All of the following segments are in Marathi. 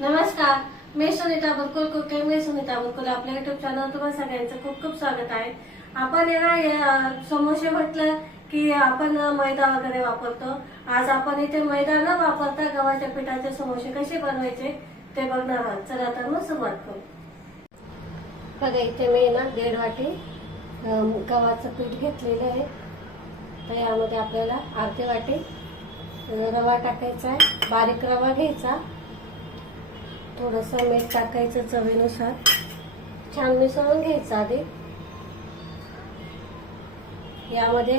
नमस्कार, मी सुनीता बुरकुल कुके मी सुनीता बुरकुल आपल्या युट्यूब चॅनल तुम्हाला सगळ्यांचं खूप खूप स्वागत आहे। आपण समोसे म्हटलं की आपण मैदा वगैरे वापरतो। आज आपण इथे मैदा न वापरता गव्हाच्या पिठाचे समोसे कसे बनवायचे ते बघणार आहोत। चला तर मग सुरुवात करू। बघा इथे मी 1.5 वाटी गव्हाचं पीठ घेतलेलं आहे। तर यामध्ये आपल्याला अर्धी वाटी रवा टाकायचा आहे। बारीक रवा घ्यायचा, थोडंसं मीठ टाकायचं चवीनुसार, छान मिसळून घ्यायचं आधी। यामध्ये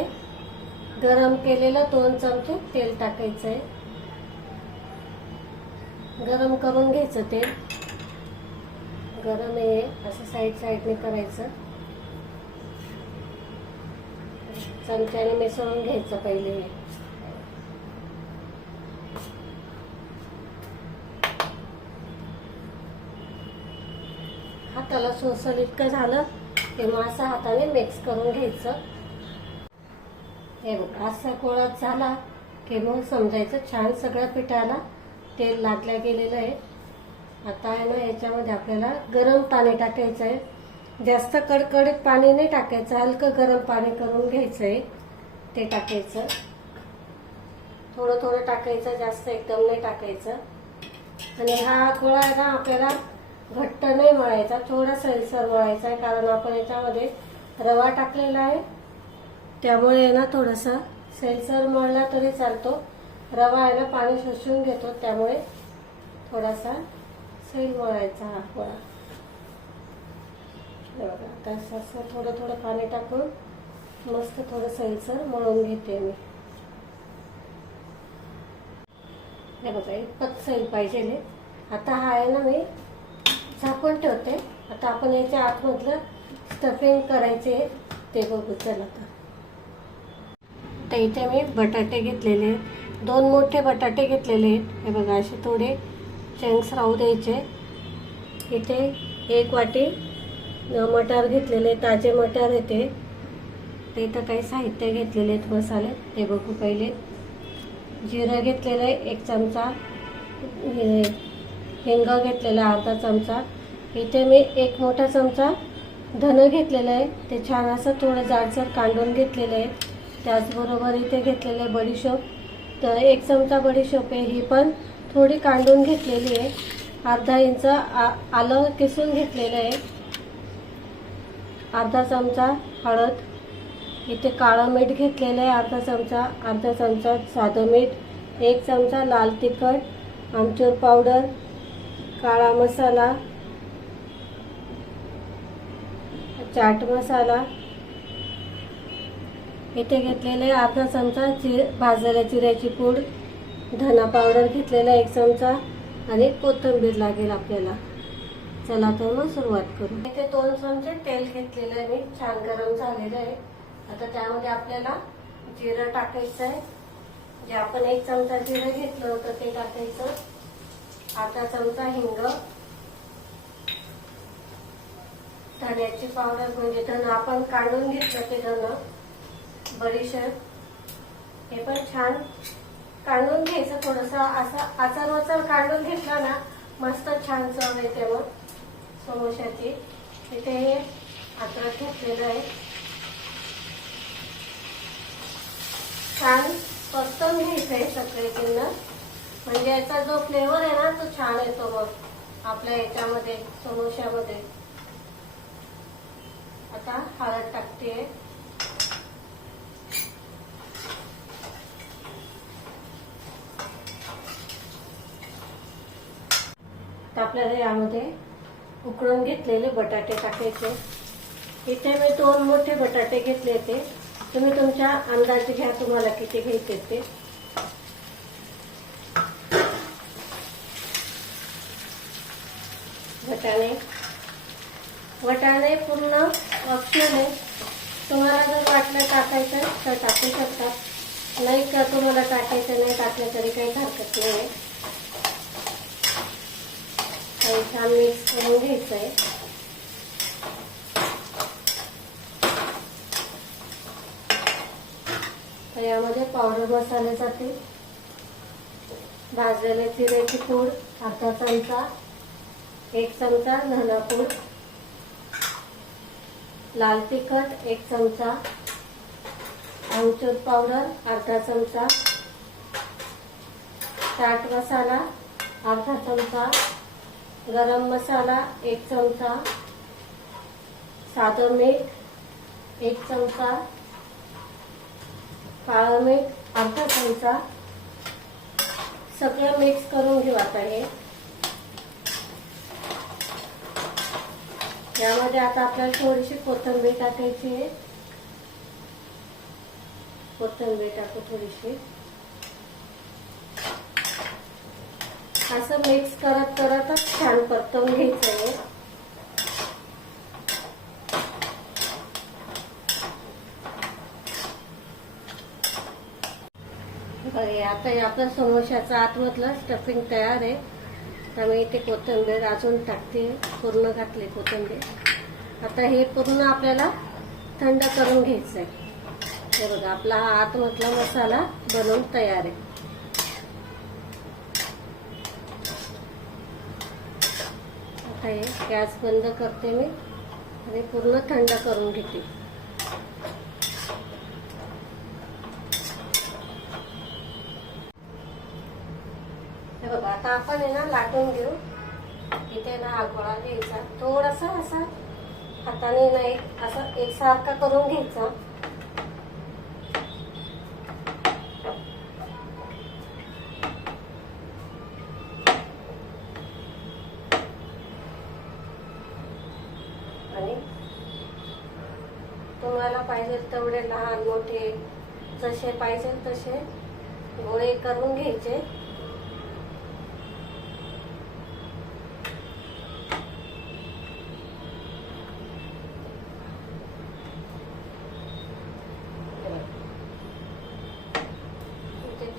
गरम केलेलं 2 चमचे तेल टाकायचं आहे। गरम करून घ्यायचं तेल, गरम आहे असं साईडने करायचं, चमच्याने मिसळून घ्यायचं पहिले। हाताला सोसल इतकं झालं की मग असं हाताने मिक्स करून घ्यायचं। हे बघ असा गोळा झाला की मग समजायचं छान सगळ्या पिठाला तेल लागल्या गेलेलं आहे। आता आहे ना याच्यामध्ये आपल्याला गरम पाणी टाकायचं आहे। जास्त कडकडीत पाणी नाही टाकायचं, हलकं गरम पाणी करून घ्यायचंय, ते टाकायचं। थोडं थोडं टाकायचं, जास्त एकदम नाही टाकायचं। आणि हा गोळा आहे ना आपल्याला घट्ट नाही मळायचा, थोडा सैलसर मळायचा आहे, कारण आपण याच्यामध्ये रवा टाकलेला आहे। त्यामुळे ना थोडासा सैलसर मळला तरी चालतो। रवा आहे ना पाणी शोषून घेतो, त्यामुळे थोडासा सैल मळायचा हा गोळा। बघा आता असं थोडं थोडं पाणी टाकून मस्त थोडं सैलसर मळून घेते मी। हे बघा इतपत सैल पाहिजे। आता हा आहे ना मी झाकून ठेवते। आता आपण याच्या आतमधलं स्टफिंग करायचे ते बघू। चला तर इथे मी बटाटे घेतलेले, 2 मोठे बटाटे घेतलेले आहेत। हे बघा असे थोडे चंक्स राहू द्यायचे। इथे 1 वाटी मटार घेतलेले, ताजे मटार येते। तर इथं काही साहित्य घेतलेले आहेत मसाले ते बघू पहिले। जिरं घेतलेलं आहे 1 चमचा, हिंग घेतलेला अर्धा चमचा। इथे मी 1 मोठा चमचा धन घेतलेलं आहे, ते छान असं थोडं जाडसर कांडून घेतलेलं आहे। त्याचबरोबर इथे घेतलेले बडीशोप, तर 1 चमचा बडीशोप आहे, ही पण थोडी कांडून घेतलेली आहे। अर्धा इंच आलं किसून घेतलेलं आहे। अर्धा चमचा हळद, इथे काळं मीठ घेतलेलं आहे अर्धा चमचा साधं मीठ, 1 चमचा लाल तिखट, आमचूर पावडर, काळा मसाला, चाट मसाला, इथे घेतलेले अर्धा चमचा भाजलेल्या जिऱ्याची पूड, धना पावडर घेतलेला 1 चमचा आणि कोथिंबीर लागेल आपल्याला। चला तर मग सुरुवात करू। इथे 2 चमचे तेल घेतलेलं आहे मी, छान गरम झालेलं आहे। आता त्यामध्ये आपल्याला जिरं टाकायचं आहे, जे आपण 1 चमचा जिरं घेतलं होतं ते टाकायचं, अर्धा चमचा हिंग, धण्याची पावडर म्हणजे धन आपण काढून घेतलं ते धन, बडीशेप हे पण छान काढून घ्यायचं, थोडंसं असं आचरवाचर काढून घेतलं ना मस्त छान चव येते मग समोशाची। इथे हे अद्रक घेतलेलं आहे, छान परतून घ्यायचं आहे सगळे जिन्नस, म्हणजे याचा जो फ्लेवर आहे ना तो छान येतो मग आपल्या याच्यामध्ये समोशामध्ये। आता हळद टाकते, आपल्याला यामध्ये उकळून घेतलेले बटाटे टाकायचे। इथे मी 2 मोठे बटाटे घेतले होते, तुम्ही तुमच्या अंदाजे घ्या तुम्हाला किती घ्यायचे ते। वटाणे पूर्ण ऑप्शनल आहे, तुम्हाला जर वाटलं टाकायचं तर टाकू शकता, नाही का तुम्हाला टाकायचं नाही टाकलं तरी काही हरकत नाही आहे। छान मिक्स करून घ्यायचं आहे। तर यामध्ये पावडर मसाले जाते, भाजलेले जिऱ्याची पूड, अर्धा चमचा, 1 चमचा धनापूड, लाल तिखट 1 चमचा, आमचूर पावडर अर्धा चमचा, चाट मसाला अर्धा चमचा, गरम मसाला 1 चमचा, साधं मीठ 1 चमचा, काळं मीठ अर्धा चमचा. सगळं मिक्स करून घेऊ आता हे. यामध्ये आता आपल्याला थोडीशी कोथिंबीर टाकायची आहे. कोथिंबीर टाकू थोडीशी. असं मिक्स करत करतच छान परतवून घ्यायचं आहे. आता आपला समोशाचा आतमधलं स्टफिंग तयार आहे. तर मी इथे कोथिंबीर अजून टाकते. पूर्ण घातली कोथिंबीर. आता हे पूर्ण आपल्याला थंड करून घ्यायचं आहे. हे बघा आपला हा आतमधला मसाला बनवून तयार आहे. आता हे गॅस बंद करते मी आणि पूर्ण थंड करून घेते. बघा आता आपण आहे ना लाटून घेऊ. इथे ना हा गोळा घ्यायचा, थोडासा असा हाताने नाही असं एकसारखा करून घ्यायचा. आणि तुम्हाला पाहिजे तेवढे लहान मोठे जसे पाहिजे तसे गोळे करून घ्यायचे.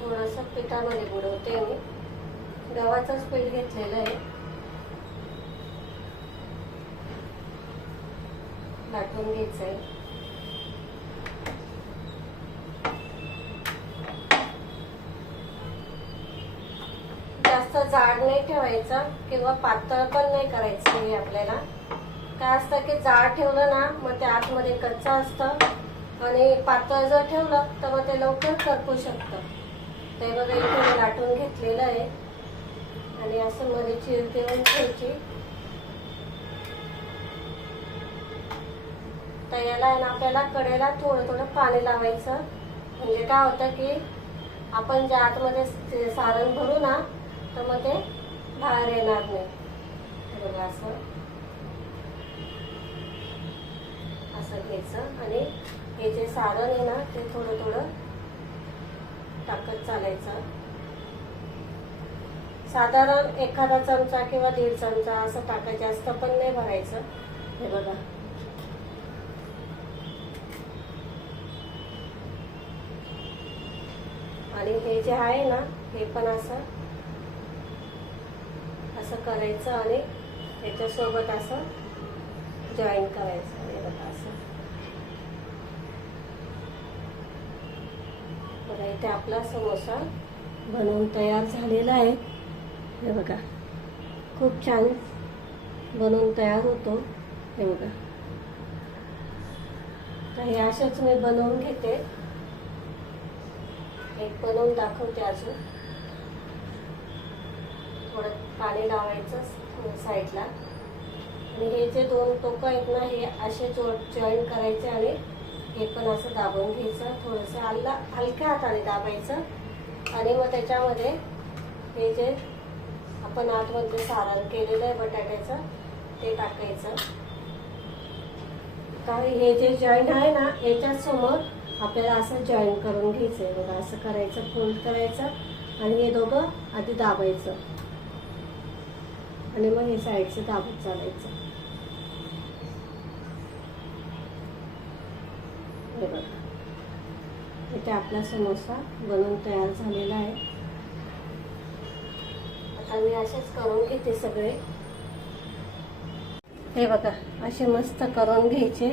थोडंसं पिठामध्ये बुडवते मी. गव्हाचंच पीठ घेतलेलं आहे. लाटून घ्यायचं आहे. जास्त जाड नाही ठेवायचा किंवा पातळ पण नाही करायचं. हे आपल्याला काय असतं की जाड ठेवलं ना मग ते आतमध्ये कच्चं असतं आणि पातळ जर ठेवलं तर मग ते लवकर करपू शकतं. ते बघा इथे लाटून घेतलेलं आहे आणि असं मध्ये चीर देऊन घ्यायची. तर याला आपल्याला कडेला थोडं थोडं पाणी लावायचं. म्हणजे काय होतं की आपण ज्या आतमध्ये सारण भरू ना तर मग ते बाहेर येणार नाही. बघा असं असं घ्यायचं आणि हे जे सारण आहे ना ते थोडं थोडं टाकत चालायचं. साधारण एखादा चमचा किंवा 1.5 चमचा असं टाकायचं. जास्त पण नाही भरायचं. हे बघा आणि हे जे आहे ना हे पण असं असं करायचं आणि त्याच्यासोबत असं जॉईन करायचं. हे बघा असं. बघा इथे आपला समोसा बनवून तयार झालेला आहे. हे बघा खूप छान बनवून तयार होतो. हे बघा तर हे असेच मी बनवून घेते. एक बनवून दाखवते. अजून थोडं पाणी लावायचं साईडला आणि हे जे 2 टोकं आहेत ना हे असे जॉईन करायचे आणि हे पण असं दाबून घ्यायचं. थोडंसं हलक्या हाताने दाबायचं आणि मग त्याच्यामध्ये हे जे आपण आतमध्ये सारण केलेलं आहे बटाट्याचं ते टाकायचं. तर हे जे जॉईन आहे ना याच्या समोर आपल्याला असं जॉईन करून घ्यायचं आहे. बघा असं करायचं. फोल्ड करायचं आणि हे दोघं आधी दाबायचं आणि मग हे साईडचं दाबत चालायचं. हे बघा इथे आपला समोसा बनवून तयार झालेला आहे. आता मी असेच करून घेते सगळे. हे बघा असे मस्त करून घ्यायचे.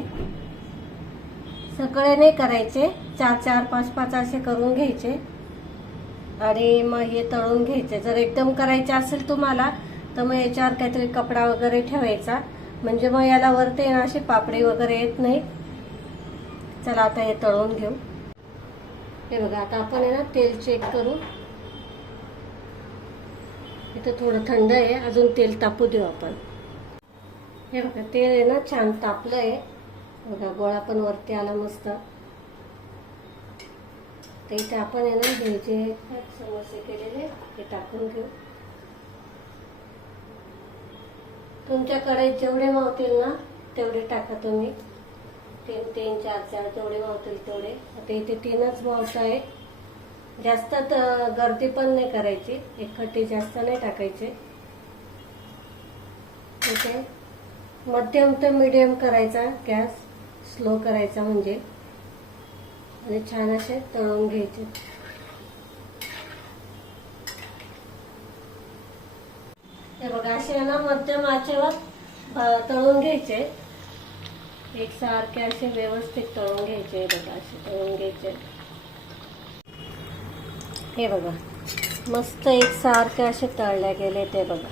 सगळे नाही करायचे. 4-4, 5-5 असे करून घ्यायचे. आणि मग हे तळून घ्यायचे. जर एकदम करायचे असेल तुम्हाला तर मग याच्यावर काहीतरी कपडा वगैरे ठेवायचा, म्हणजे मग याला वरते ना अशी पापडी वगैरे येत नाही. चला आता हे तळून घेऊ. हे बघा, आता आपण आहे ना तेल चेक करू. इथं थोडं थंड आहे, अजून तेल तापू देऊ आपण. हे बघा, तेल आहे ना छान तापलं आहे. बघा, गोळा पण वरती आला मस्त. तर इथे आपण आहे ना हे जे समोसे केलेले ते टाकून घेऊ. तुमच्याकडे जेवढे मावतील ना तेवढे टाका तुम्ही. 3 4 4 जेवढे मावतील तेवढे. आता इथे 3च मावत आहे. जास्त गर्दी पण नाही करायची, एकखट्टी जास्त नाही टाकायचे. इथे मध्यम ते मीडियम करायचा गॅस, स्लो करायचा म्हणजे, आणि छान असे तळून घ्यायचे. हे बघा, असे ना मध्यम आचेवर तळून घ्यायचे. एकसारखे असे व्यवस्थित तळून घ्यायचे. बघा, असे तळून घ्यायचे. हे बघा, मस्त एकसारखे असे तळले गेले ते बघा.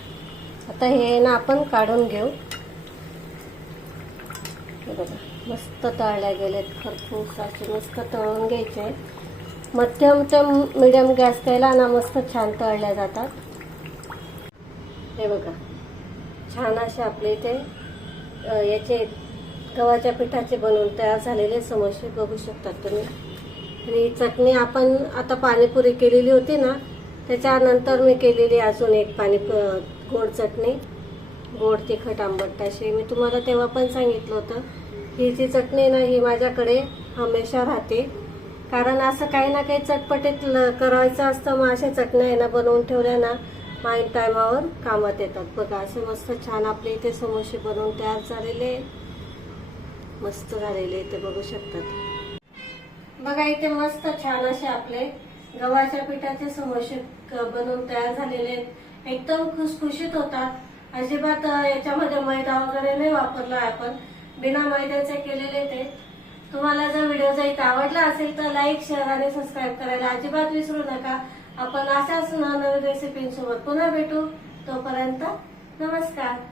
आता हे ना आपण काढून घेऊ. हे बघा, मस्त तळले गेलेत. खरपूस असे मस्त तळून घ्यायचे. मध्यम ते मीडियम गॅस केला ना मस्त छान तळल्या जातात. हे बघा, छान असे आपले इथे याचे गव्हाच्या पिठाचे बनवून तयार झालेले समोसे बघू शकतात तुम्ही. आणि चटणी आपण आता पाणीपुरी केलेली होती ना, त्याच्यानंतर मी केलेली अजून एक गोड चटणी, गोड तिखट आंबट अशी. मी तुम्हाला तेव्हा पण सांगितलं होतं. ही जी चटणी ना ही माझ्याकडे हमेशा राहते, कारण असं काही ना काही चटपटीत करायचं असतं. मग अशा चटण्या आहे ना बनवून ठेवल्या ना माईन टायमावर कामात येतात. बघा, असे मस्त छान आपले इथे समोसे बनवून तयार झालेले, मस्त झालेले ते बघू शकतात. बघा, इथे मस्त छान असे आपले गव्हाच्या पिठाचे समोसे बनवून तयार झालेले. एकदम खुसखुशीत होतात. अजिबात याच्यामध्ये मैदा वगैरे नाही वापरला आपण, बिना मैद्याचे केलेले ते. तुम्हाला जर व्हिडिओ जर आवडला असेल तर लाईक, शेअर आणि सबस्क्राईब करायला अजिबात विसरू नका. आपण अशाच नवनवीन रेसिपींसोबत पुन्हा भेटू. तोपर्यंत नमस्कार.